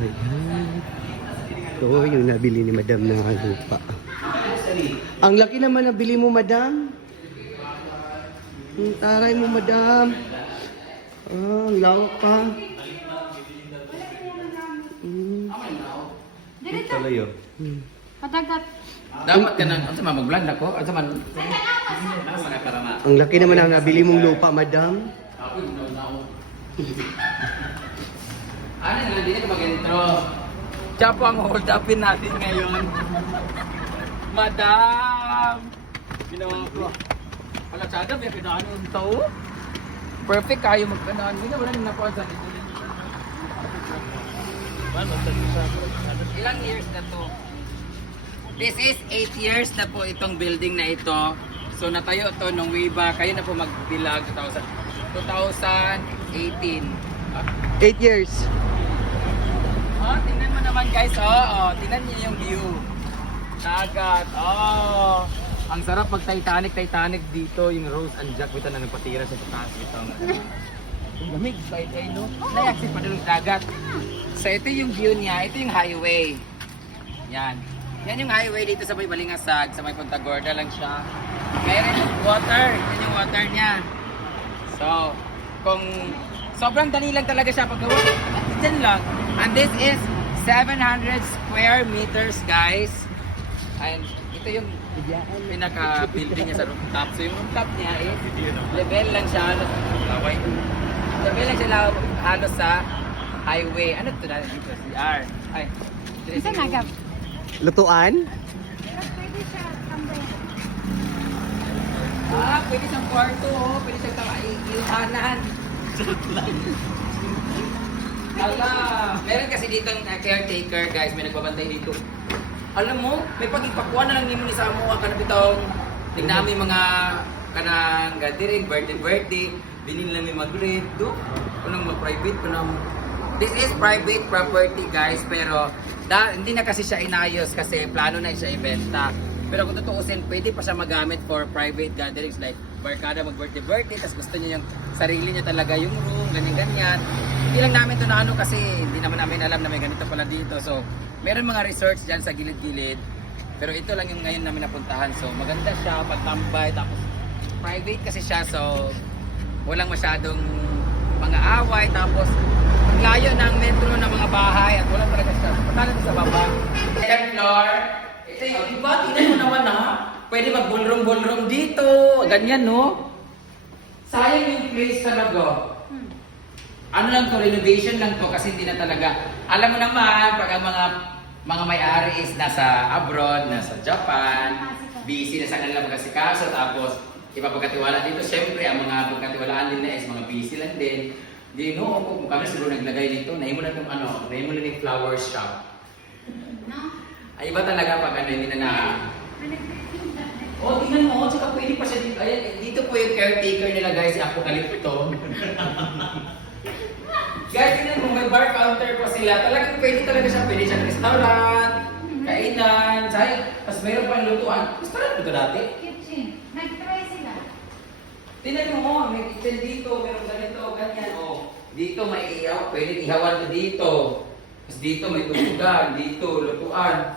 Ayan. Ito yung nabili ni Madam na lupa. Ang laki naman nabili mo, Madam. Ang taray mo, Madam. Ang lawak pa. Dito pala yun. Patagat. Dapat ka nang, ano mag-vlog ako? Ano man? Ang laki naman ang nabili mong lupa, Madam. Ano nga, hindi na mag-intro. Siya po ang hold upin natin ngayon. Madam! Ginawa ko. Wala tsada, may pinaan yung tao. Perfect kayo magkanaan. Hindi na wala nang nakuha sa dito. Ilang years na to? This is 8 years na po itong building na ito. So natayo to nung way back. Kayo na po magbilag 2018. 8 years. Oh, tingnan mo naman guys. Oh, tingnan niyo yung view. Dagat. Oh. Ang sarap pag Titanic dito. Yung Rose and Jack bitan na nagpatira sa taas ito. Ang lamig slide ay no. Nayaksip pa ng dagat. So ito yung view niya. Ito yung highway. Yan. Yan yung highway dito sa may Balingasag. Sa may Punta Gorda lang siya. Meron yung water. Yan yung water niya. So, kung sobrang dali lang talaga siya paggawa. Diyan lang. And this is 700 square meters, guys. And ito yung pinaka-building niya sa rooftop. So yung rooftop niya is level lang siya halos. Level lang siya halos sa highway. Ano ito na dito? CR. Ay. Isa nagap. Lutuan? Pwede siya tambay. Pwede siyang kwarto, oh. Pwede siyang kaihanan. Ala, meron kasi dito ang caretaker, guys. May nagbabantay dito. Alam mo, may pag-ipakuha na lang nimo ni sa amo kanang bitong tingnan mi mga kanang gathering, birthday, binili lang mi mag-rent do. Kunang mag-private kunang this is private property, guys, pero hindi na kasi siya inayos kasi plano na siya ibenta. Pero kung tutuusin, pwede pa siya magamit for private gatherings like barkada mag-birthday, tapos gusto niya yung sarili niya talaga yung room, ganyan-ganyan. Hindi lang namin ito na ano kasi hindi naman namin alam na may ganito pala dito. So, meron mga resorts dyan sa gilid-gilid. Pero ito lang yung ngayon namin napuntahan. So, maganda siya, pagtambay, tapos private kasi siya. So, walang masyadong mga away, tapos layo ng metro ng mga bahay at wala talaga siya. Punta natin sa baba. Second floor. Ito yung, diba? Tingnan mo naman ha. Pwede mag-ballroom dito. Ganyan, no? Sayang yung place talaga. Ano lang to, renovation lang to kasi hindi na talaga. Alam mo naman, pag ang mga may-ari is nasa abroad, nasa Japan, busy na sa kanila magkasikaso, tapos ipapagkatiwala dito. Siyempre, ang mga pagkatiwalaan din na is mga busy lang din. Di no, kung kami siguro naglagay dito, nahimo na itong nahimo na yung flower shop. Ay, iba talaga pag hindi na oh, tingnan mo, tsaka pwede pa siya dito. Ayan, dito po yung caretaker nila, guys, si Apocalypto. Guys, tingnan mo, may bar counter pa sila. Talagang pwede talaga siya. Pwede siyang restaurant, kainan, tapos mayroon pang lutuan. Restaurant ito dati? Kitchen. Nag-try sila. Tingnan mo, may kitchen dito, meron ganito, ganyan. Oh, dito may ihaw, pwede ihawan to dito. Tapos dito may tulugan, dito, lutuan.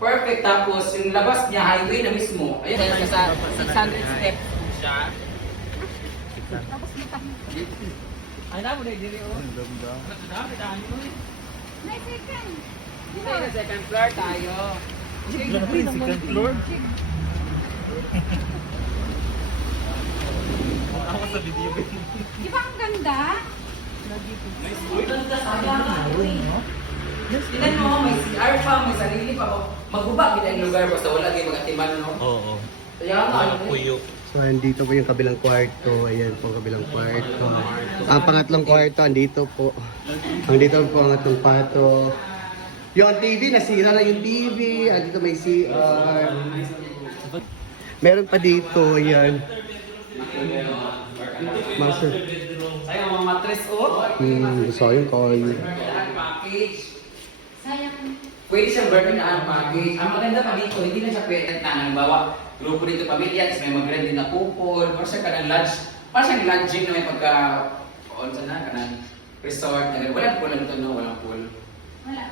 Perfect. Tapos yung labas niya, highway na mismo. Ayun, sa 600 steps siya. Tapos Ay, na mo na diri oh. Dami dami mo. may second. Dito na second floor tayo. Second floor? Ako sa video. Di ba ang ganda? Tingnan mo, may CR pa, may sarili pa. Maguba kita yung lugar basta wala kayo mag-atiman, no? Oo. Kaya nga, Puyo. So, andito po yung kabilang kwarto. Ayan po ang kabilang kwarto. Ang pangatlong kwarto, andito po. Andito po ang atlong kwarto. Yung TV, nasira na yung TV. Andito may CR. Meron pa dito, ayan. Master. Sayang mga matres, oh. Sayang kayo. Package. Sayang. Pwede siyang burn na package. Ang maganda pa dito, hindi na siya pwede na halimbawa, grupo dito pamilya, tapos may mag-rent din na kupol, para siya kanang lodge, para siyang lodging na may pagka, on sa na, kanang resort, na walang pool lang ito, no? Walang pool.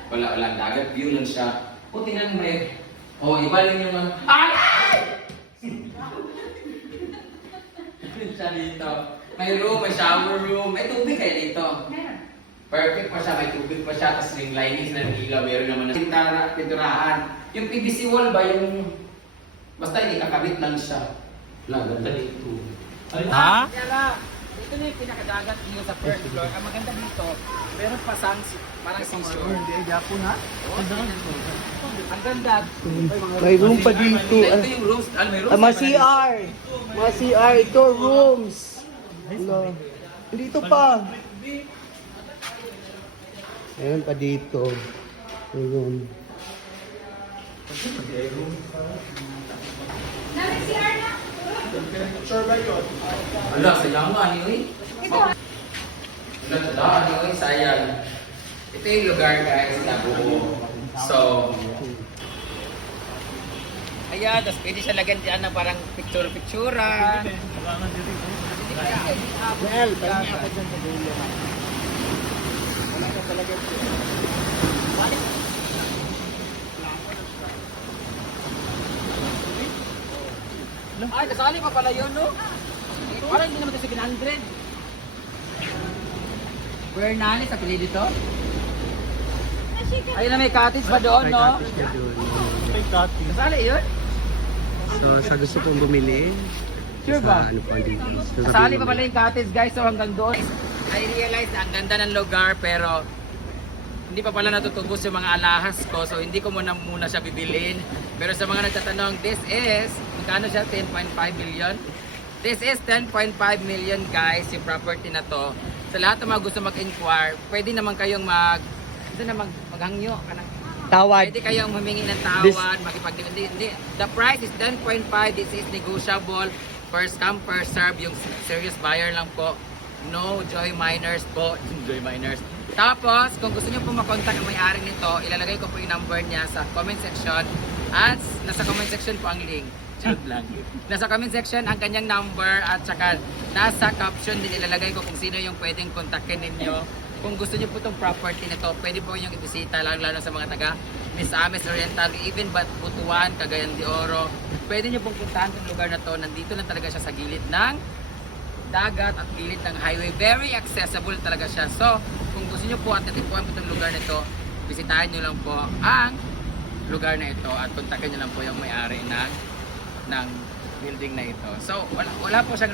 Wala. Dagat view lang siya. O, tingnan mo eh. O, iba rin yung mga... Alay! Siya dito. May room, may shower room, may tubig kayo dito. Meron. Perfect pa siya, may tubig pa siya, tapos yung linings na ng ilaw, meron naman na pinturahan. Yung PVC wall ba, yung... Basta hindi kakabit lang siya. Wala, ganda dito. Ha? Ito na yung pinakadagat dito sa first floor. Ang maganda dito, meron pa parang seashore. Hindi, Japon ha? Ang ganda. May room pa dito. Ito yung rooms. May rooms. Mga CR. Mga CR. Ito, rooms. Wala. Dito pa. Ayan pa dito. Ayun. Namin si Arna. Ala, sayang nga, anyway. Ito. Ala, anyway, sayang. Ito yung lugar, guys, sa buo. So, ayan, tapos pwede siya lagyan dyan ng parang picture-picturean. Wala nga dito. Well, pahinga ka dyan sa dulo. Ay, kasali pa pala yun, no? Parang hindi naman ito 700. Bernali, sa pili dito? Ayun na may cottage pa doon, no? May cottage. Kasali yun? So, sa gusto pong bumili, Sure ba? Sa ano po dito. Kasali pa pala yung cottage, guys, so hanggang doon. I realize na ang ganda ng lugar, pero hindi pa pala natutubos yung mga alahas ko, so hindi ko muna siya bibilin. Pero sa mga nagtatanong, this is, magkano siya? 10.5 million? This is 10.5 million, guys, yung property na to. Sa lahat ng mga gusto mag-inquire, pwede naman kayong maghangyo. Tawad. Pwede kayong humingi ng tawad, hindi. The price is 10.5, this is negotiable. First come, first serve, yung serious buyer lang po. No joy minors po. Joy minors. Tapos, kung gusto niyo po makontak ang may-ari nito, ilalagay ko po yung number niya sa comment section. At nasa comment section po ang link. Charot lang. Nasa comment section ang kanyang number at saka nasa caption din ilalagay ko kung sino yung pwedeng kontakin ninyo. Kung gusto niyo po itong property nito, pwede po yung ibisita lalo sa mga taga Misamis Oriental, even Butuan, Cagayan de Oro. Pwede niyo pong puntahan itong lugar na to. Nandito lang talaga siya sa gilid ng dagat at gilid ng highway. Very accessible talaga siya. So, kung gusto niyo po at natipuan po itong lugar na ito, bisitahin niyo lang po ang lugar na ito at kontakin niyo lang po yung may-ari ng building na ito. So, wala po siyang